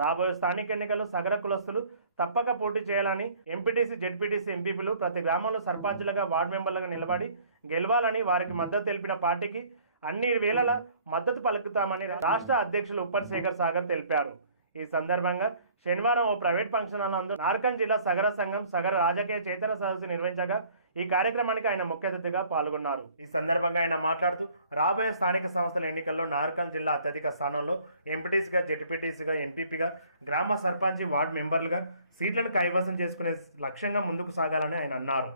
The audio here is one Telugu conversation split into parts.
రాబోయే స్థానిక ఎన్నికల్లో సగర కులస్తులు తప్పక పోటీ చేయాలని ఎంపీటీసీ జెడ్పీటీసీ ఎంపీపీలు ప్రతి గ్రామంలో సర్పంచులుగా వార్డు మెంబర్లుగా నిలబడి గెలవాలని వారికి మద్దతు తెలిపిన పార్టీకి అన్ని వేళలా మద్దతు పలుకుతామని రాష్ట్ర అధ్యక్షులు ఉప్పర్ శేఖర్ సాగర్ తెలిపారు. ఈ సందర్భంగా శనివారం ఓ ప్రైవేట్ ఫంక్షన్ హాల్ నందు నార్కల్ జిల్లా సగర సంఘం సగర రాజకీయ చైతన్య సదస్సు నిర్వహించగా ఈ కార్యక్రమానికి ఆయన ముఖ్య అతిథిగా పాల్గొన్నారు. ఈ సందర్భంగా ఆయన మాట్లాడుతూ రాబోయే స్థానిక సంస్థల ఎన్నికల్లో నార్కల్ జిల్లా అత్యధిక స్థానంలో ఎంపీటీసీగా జెడ్పీటీసీగా ఎంపీపీగా గ్రామ సర్పంచ్ వార్డు మెంబర్లుగా సీట్లను కైవసం చేసుకునే లక్ష్యంగా ముందుకు సాగాలని ఆయన అన్నారు.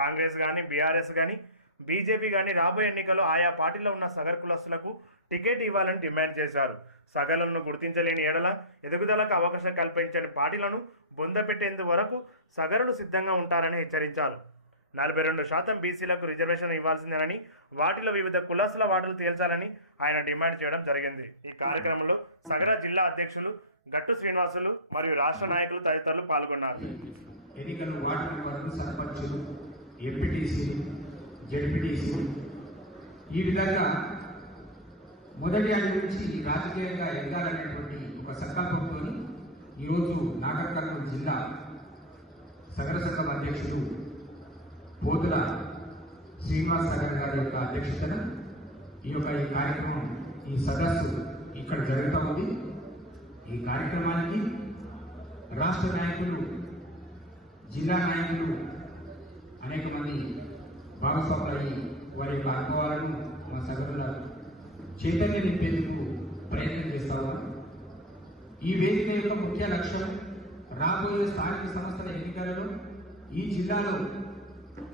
కాంగ్రెస్ కానీ బీఆర్ఎస్ కానీ బీజేపీ కానీ రాబోయే ఎన్నికల్లో ఆయా పార్టీలో ఉన్న సగర్ కులస్తులకు టికెట్ ఇవ్వాలని డిమాండ్ చేశారు. సగరులను గుర్తించలేని ఎడల ఎదుగుదలకు అవకాశం కల్పించని పార్టీలను బొందపెట్టేందు వరకు సగరులు సిద్ధంగా ఉంటారని హెచ్చరించారు. 42% బీసీలకు రిజర్వేషన్ ఇవ్వాల్సిందేనని వాటిలో వివిధ కులస్తుల వాటలు తేల్చాలని ఆయన డిమాండ్ చేయడం జరిగింది. ఈ కార్యక్రమంలో సగర జిల్లా అధ్యక్షులు గట్టు శ్రీనివాసులు మరియు రాష్ట్ర నాయకులు తదితరులు పాల్గొన్నారు. ఎన్నికలు వార్డు మెంబర్లు, సర్పంచులు, ఎంపీటీసీ, జెడ్పీటీసీ ఈ విధంగా మొదటి అడి నుంచి రాజకీయంగా ఎదగాలనేటువంటి ఒక సంకల్పంతో ఈరోజు నాగర్ కర్నూలు జిల్లా సగర సంఘం అధ్యక్షుడు పోతుల శ్రీనివాస్ సాగర్ గారి యొక్క అధ్యక్షతన ఈ కార్యక్రమం, ఈ సదస్సు ఇక్కడ జరుగుతూ ఉంది. ఈ కార్యక్రమానికి రాష్ట్ర నాయకులు, జిల్లా నాయకులు అనేక మంది భాగస్వాములయ్యి వారి యొక్క అనుభవాలను మా సగరుల చైతన్యం నింపేందుకు ప్రయత్నం చేస్తా ఉన్నాం. ఈ వేదిక యొక్క ముఖ్య లక్ష్యం రాబోయే స్థానిక సంస్థల ఎన్నికలలో ఈ జిల్లాలో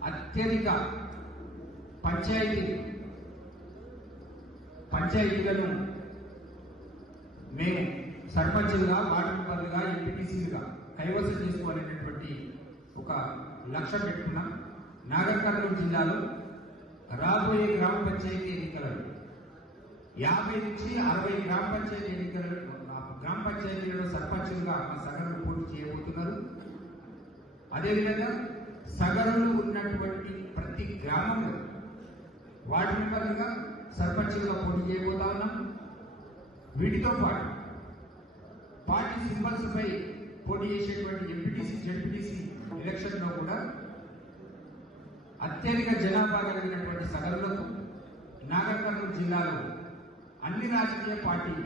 అత్యధిక పంచాయతీలను మేము సర్పంచులుగా, వార్డు మెంబర్లుగా, ఎంపీటీసీలుగా కైవసం చేసుకోవాలనేటువంటి ఒక లక్ష్యం పెట్టుకున్నాం. నాగర్ కర్నూలు జిల్లాలో రాబోయే గ్రామ పంచాయతీ ఎన్నికలలో 50 నుంచి 60 గ్రామ పంచాయతీలలో సర్పంచులుగా మా సగరులు పోటీ చేయబోతున్నారు. అదేవిధంగా సగరులు ఉన్నటువంటి ప్రతి గ్రామంలో వార్డు మెంబర్లుగా, సర్పంచులుగా పోటీ చేయబోతా ఉన్నాం. వీటితో పాటు పార్టీ సింబల్స్ పై పోటీ చేసేటువంటి ఎంపీటీసీ, జెడ్పీటీసీ ఎలక్షన్ లో కూడా అత్యధిక జనాభా కలిగినటువంటి సగరులకు నాగర్ కర్నూలు జిల్లాలో అన్ని రాజకీయ పార్టీలు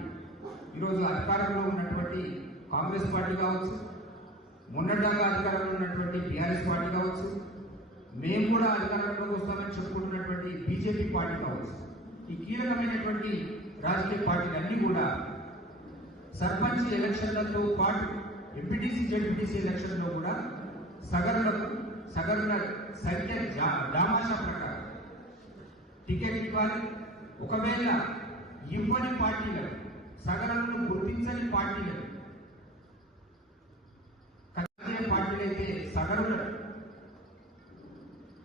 ఈరోజు అధికారంలో ఉన్నటువంటి కాంగ్రెస్ పార్టీ కావచ్చు, మొన్నటిదాకా అధికారంలో ఉన్నటువంటి బీఆర్ఎస్ పార్టీ కావచ్చు, మేము కూడా అధికారంలోకి వస్తామని చెప్పుకుంటున్నటువంటి బీజేపీ పార్టీ కావచ్చు, ఈ కీలకమైనటువంటి రాజకీయ పార్టీలన్నీ కూడా సర్పంచ్ ఎలక్షన్లతో పాటు ఎంపీటీసీ, జెడ్పీటీసీ ఎలక్షన్లో కూడా సగరుల సంఖ్య దామాషా ప్రకారం టికెట్ ఇవ్వాలి. ఒకవేళ ఇవ్వని పార్టీలకు, సగరులను గుర్తించని పార్టీలకు, పార్టీలైతే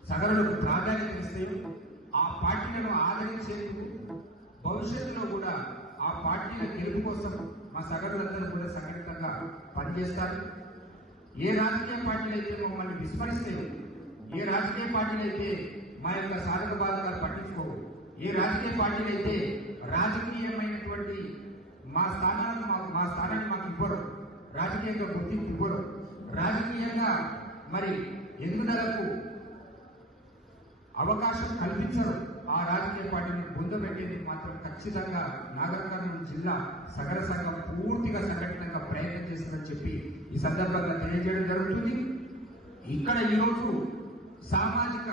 సగరులకు ప్రాధాన్యత ఇస్తే ఆ పార్టీలను ఆదరించేందుకు భవిష్యత్తులో కూడా ఆ పార్టీల గెలుపు కోసం మా సగరులందరూ కూడా సంఘటితంగా పనిచేస్తారు. ఏ రాజకీయ పార్టీలు అయితే మమ్మల్ని విస్మరిస్తేవి, ఏ రాజకీయ పార్టీలు అయితే మా యొక్క సాధక బాధకాలు పట్టించుకోవు, ఏ రాజకీయ పార్టీలు అయితే రాజకీయమైనటువంటి మా స్థానాన్ని మాకు ఇవ్వరు, రాజకీయంగా గుర్తింపు ఇవ్వరు, రాజకీయంగా మరి ఎదుగుదలకు అవకాశం కల్పించరు, ఆ రాజకీయ పార్టీని పొందబెట్టేందుకు మాత్రం ఖచ్చితంగా నాగర్ కర్నూలు జిల్లా సగర సంఘం పూర్తిగా సంఘటనగా ప్రయత్నం చేస్తుందని చెప్పి ఈ సందర్భంగా తెలియజేయడం జరుగుతుంది. ఇక్కడ ఈరోజు సామాజిక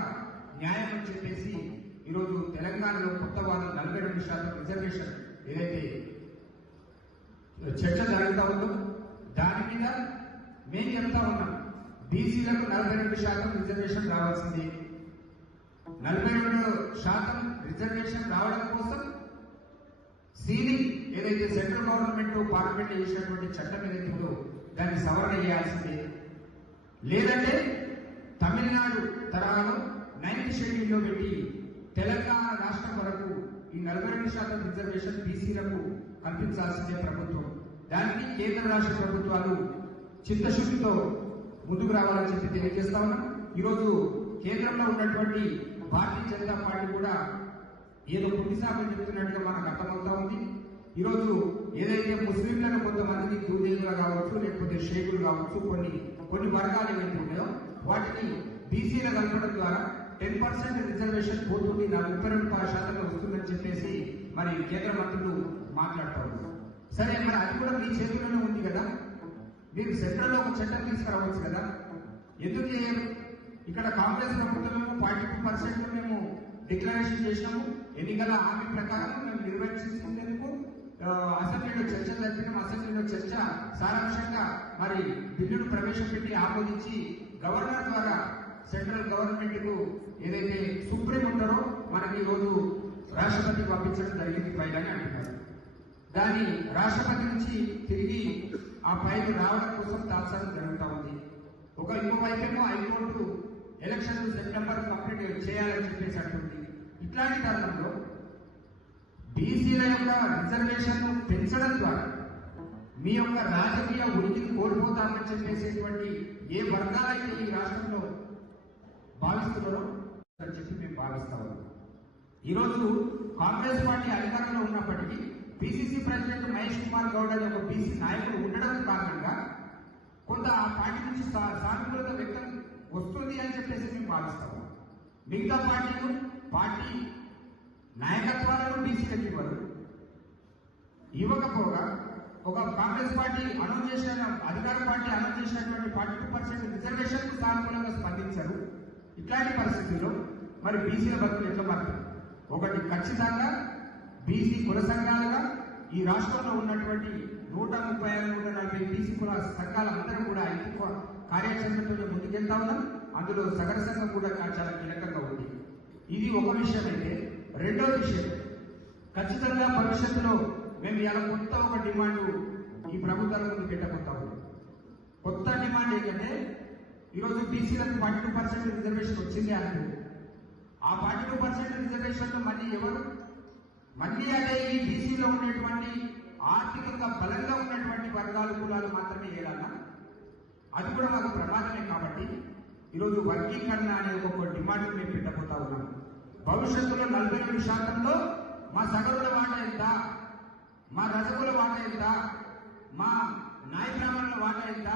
న్యాయం అని చెప్పేసి ఈరోజు తెలంగాణలో కొత్త వాళ్ళు 42% రిజర్వేషన్ ఏదైతే చర్చ జరుగుతూ ఉందో దాని మీద మేము చెప్తా ఉన్నాం. బీసీలకు 42% రిజర్వేషన్ రావాల్సింది. 42% రిజర్వేషన్ రావడం కోసం సీలింగ్ ఏదైతే సెంట్రల్ గవర్నమెంట్ పార్లమెంట్ చేసినటువంటి చట్టం ఏదైతుందో దాన్ని సవరణ చేయాల్సిందే. లేదంటే తమిళనాడు తరహాలో 9th షెడ్యూల్లో పెట్టి తెలంగాణ రాష్ట్రం వరకు ఈ 42% రిజర్వేషన్ బీసీలకు కల్పించాల్సిందే ప్రభుత్వం. దానికి కేంద్ర రాష్ట్ర ప్రభుత్వాలు చిత్తశుద్ధితో ముందుకు రావాలని చెప్పి తెలియజేస్తా ఉన్నాం. ఈరోజు కేంద్రంలో ఉన్నటువంటి భారతీయ జనతా పార్టీ కూడా ఏదో పుట్టి సాగులు చెప్తున్నట్టుగా మనకు అర్థమవుతా ఉంది. ఈరోజు ఏదైతే ముస్లింలను కొంతమందికి దూదేలుగా కావచ్చు, లేకపోతే షేకులు కావచ్చు, కొన్ని వర్గాలు ఏవైతే ఉన్నాయో వాటిని బీసీలో కలపడం ద్వారా 10% రిజర్వేషన్ పోతుంది, 32% వస్తుందని చెప్పేసి మరి కేంద్ర మంత్రులు మాట్లాడతారు. సరే, మరి అది కూడా మీ చేతుల్లోనే ఉంది కదా, మీరు సెంట్రల్లో ఒక చట్టం తీసుకురావచ్చు కదా, ఎందుకు చేయరు? ఇక్కడ కాంగ్రెస్ ప్రభుత్వం 42% మేము డిక్లరేషన్ చేసినాము, ఎన్నికల హామీ ప్రకారం మేము నిర్వహించుకునేందుకు అసెంబ్లీలో చర్చ జరిపినాం. అసెంబ్లీలో చర్చ సారాంశంగా మరి బిల్లును ప్రవేశపెట్టి ఆమోదించి గవర్నర్ ద్వారా సెంట్రల్ గవర్నమెంట్ కు ఏదైతే సుప్రీం ఉంటారో మనకి ఈరోజు రాష్ట్రపతికి పంపించడం జరిగింది ఫైల్ అని అంటున్నారు. దాని రాష్ట్రపతి నుంచి తిరిగి ఆ ఫైల్ రావడం కోసం తాత్సారం జరుగుతూ ఉంది. ఇంకోవైపేమో హైకోర్టు ఎలక్షన్ సెప్టెంబర్ కంప్లీట్ చేయాలని చెప్పేసి అంటుంది. ఇట్లాంటి తరుణంలో బీసీల యొక్క రిజర్వేషన్ పెంచడం ద్వారా మీ యొక్క రాజకీయ ఉనికిని కోల్పోతామని చెప్పేసేటువంటి ఏ వర్గాలైతే ఈ రాష్ట్రంలో భావిస్తున్నారో అని చెప్పి మేము భావిస్తా ఉన్నాం. ఈరోజు కాంగ్రెస్ పార్టీ అధికారంలో ఉన్నప్పటికీ పిసిసి ప్రెసిడెంట్ మహేష్ కుమార్ గౌడ్ అనే ఒక బీసీ నాయకుడు ఉండడం కారణంగా కొంత ఆ పార్టీ నుంచి సానుకూలత వ్యక్తం వస్తుంది అని చెప్పేసి మేము భావిస్తాము. మిగతా పార్టీలు పార్టీ నాయకత్వాలను బీసీలకు ఇవ్వకపోగా ఒక కాంగ్రెస్ పార్టీ అనౌన్స్ చేసిన అధికార పార్టీ అనౌన్స్ చేసినటువంటి 42% రిజర్వేషన్ కు సానుకూలంగా స్పందించారు. ఇట్లాంటి పరిస్థితుల్లో మరి బీసీల బతుకులు ఎట్లా మారుతారు? ఒకటి, ఖచ్చితంగా బీసీ కుల సంఘాలుగా ఈ రాష్ట్రంలో ఉన్నటువంటి 136-140 బీసీ కుల సంఘాలందరూ కూడా ఐక్య కార్యాచరణతో ముందుకెళ్తా ఉన్నాం. అందులో సగర సంఘం కూడా చాలా కీలకంగా ఉంది. ఇది ఒక విషయం అయితే, రెండో విషయం, ఖచ్చితంగా భవిష్యత్తులో మేము ఇలా కొత్త ఒక డిమాండ్ ఈ ప్రభుత్వాల ముందు పెట్టబోతా ఉన్నాం. కొత్త డిమాండ్ ఏంటంటే, ఈరోజు బీసీలకు 42% రిజర్వేషన్ వచ్చింది అంటూ ఆ 42% రిజర్వేషన్ మళ్ళీ ఎవరు మళ్ళీ అదే ఈ బీసీలో ఉన్నటువంటి ఆర్థికంగా బలంగా ఉన్నటువంటి వర్గాలు కులాలు మాత్రమే వేయాలన్నా అది కూడా మాకు ప్రమాదమే. కాబట్టి ఈరోజు వర్గీకరణ అనే ఒక డిమాండ్ మేము పెట్టబోతా ఉన్నాం. భవిష్యత్తులో 42%లో మా సగరుల వాటా ఎంత, మా రజకుల వాటా ఎంత, మా నాయ బ్రాహ్మణుల వాటా ఎంత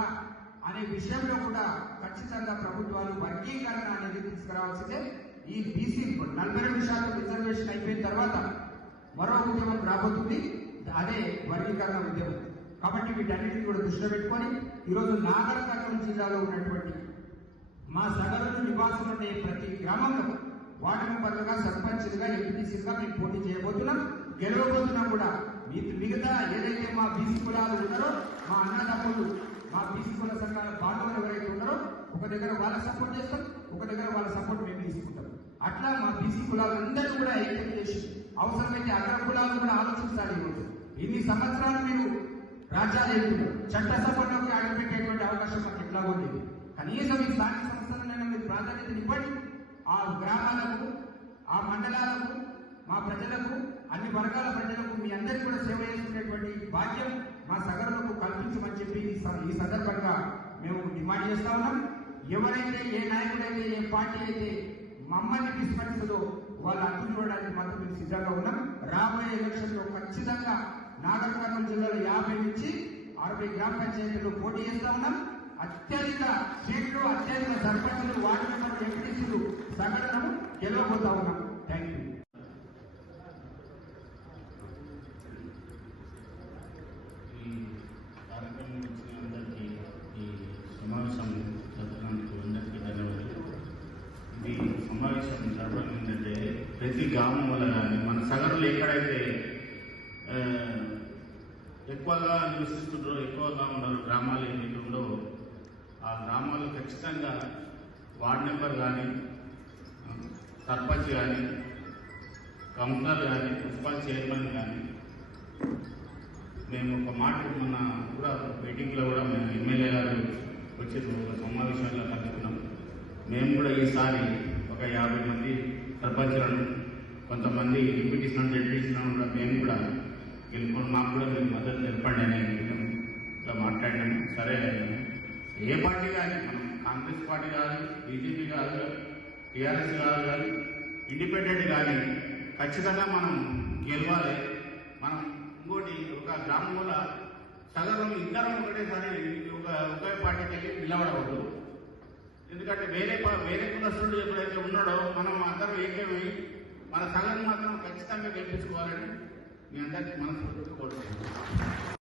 అనే విషయంలో కూడా ఖచ్చితంగా ప్రభుత్వాలు వర్గీకరణ అనేది తీసుకురావాల్సిందే. ఈ బీసీ 42% రిజర్వేషన్ అయిపోయిన తర్వాత మరో ఉద్యమం రాబోతుంది, అదే వర్గీకరణ ఉద్యమం. కాబట్టి వీటన్నిటిని కూడా దృష్టిలో పెట్టుకొని ఈరోజు నాగర్ కర్నూలు జిల్లాలో ఉన్నటువంటి మా సగరులు నివాసులు ఉండే ప్రతి గ్రామంలో వార్డు మెంబర్లుగా, సర్పంచ్లుగా, ఎంపీటీసీగా మేము పోటీ చేయబోతున్నాం, గెలవబోతున్నాం కూడా. మిగతా ఏదైతే మా బీసీ కులాలు ఉన్నారో, మా అన్నదమ్ములు, మా బీసీ కుల సంఘాల బాంధవులు ఎవరైతే ఉన్నారో ఒక దగ్గర వాళ్ళ సపోర్ట్ చేస్తాం, ఒక దగ్గర వాళ్ళ సపోర్ట్ మేము తీసుకుంటాం. అట్లా మా బీసీ కులాలందరూ కూడా ఐక్యం చేసి అవసరమైతే అగ్ర కులాలు కూడా ఆలోచించాలి. ఈరోజు ఇన్ని సంవత్సరాలు మీరు రాజ్యాలు ఎదుగుతున్నారు, చట్టసభలోకి అడుగుపెట్టేటువంటి అవకాశం మాకు ఎట్లా ఉండేది. కనీసం ఈ స్థానిక సంస్థలైనా మీరు ప్రాధాన్యత ఇవ్వండి. ఆ గ్రామాలకు, ఆ మండలాలకు, మా ప్రజలకు, అన్ని వర్గాల ప్రజలకు మీ అందరికీ కూడా సేవ చేసుకునేటువంటి భాగ్యం మా సగరులకు కల్పించమని చెప్పి ఈ సందర్భంగా మేము డిమాండ్ చేస్తా ఉన్నాం. ఎవరైతే, ఏ నాయకుడైతే, ఏ పార్టీ అయితే మమ్మల్ని విస్మరిస్తుందో వాళ్ళు అర్థం చూడడానికి మాత్రం మేము సిద్ధంగా ఉన్నాం. రాబోయే ఎలక్షన్లో ఖచ్చితంగా నాగర్ కర్నూలు జిల్లాలో 50 నుంచి 60 గ్రామ పంచాయతీల్లో పోటీ చేస్తా ఉన్నాం. అత్యధిక సీట్లు, అత్యధిక సర్పంచులు, వార్డు మెంబర్లు, ఎంపీటీసీలు సంఘటనను గెలవబోతా ఉన్నాం. Thank you. ఈ కార్యక్రమం వచ్చిన అందరికీ, ఈ సమావేశం జరపడానికి అందరికీ ధన్యవాదాలు. ఇది సమావేశం జరపడం ఏంటంటే, ప్రతి గ్రామం వల్ల కానీ మన సగరులు ఎక్కడైతే ఎక్కువగా నివసిస్తుంటారో, ఎక్కువగా ఉన్నారు గ్రామాలు ఏమిటి ఉండో ఆ గ్రామాలు ఖచ్చితంగా వార్డు మెంబర్ కానీ, సర్పంచ్ కానీ, కౌన్సిలర్ కానీ, మున్సిపల్ చైర్మన్ కానీ, మేము ఒక మాట మొన్న కూడా మీటింగ్లో కూడా మేము ఎమ్మెల్యే గారు వచ్చి ఒక సమావేశాల్లో కలుసుకున్నాం. మేము కూడా ఈసారి ఒక 50 మంది సర్పంచ్లను, కొంతమంది ఎంపీటీసీలను, జడ్పీటీసీలను కూడా మేము కూడా గెలుపుకొని మాకు కూడా మీరు మద్దతు తెలపండి అని ఇలా మాట్లాడినాము. సరే, ఏ పార్టీ కానీ, మనం కాంగ్రెస్ పార్టీ కాదు, బీజేపీ కాదు, టీఆర్ఎస్ కాదు, కానీ ఇండిపెండెంట్ కానీ ఖచ్చితంగా మనం గెలవాలి. మనం ఇంకోటి ఒక గ్రామంలో సగం ఇద్దరం ఒకటేసారి ఒకే పార్టీకి వెళ్ళి నిలబడవద్దు. ఎందుకంటే వేరే కులస్తుడు ఎప్పుడైతే ఉన్నాడో మనం అందరం ఏకమై మన సగం మాత్రం ఖచ్చితంగా గెలిపించుకోవాలని మీ అందరికీ మనస్ఫూర్తిగా కోరుతున్నాను.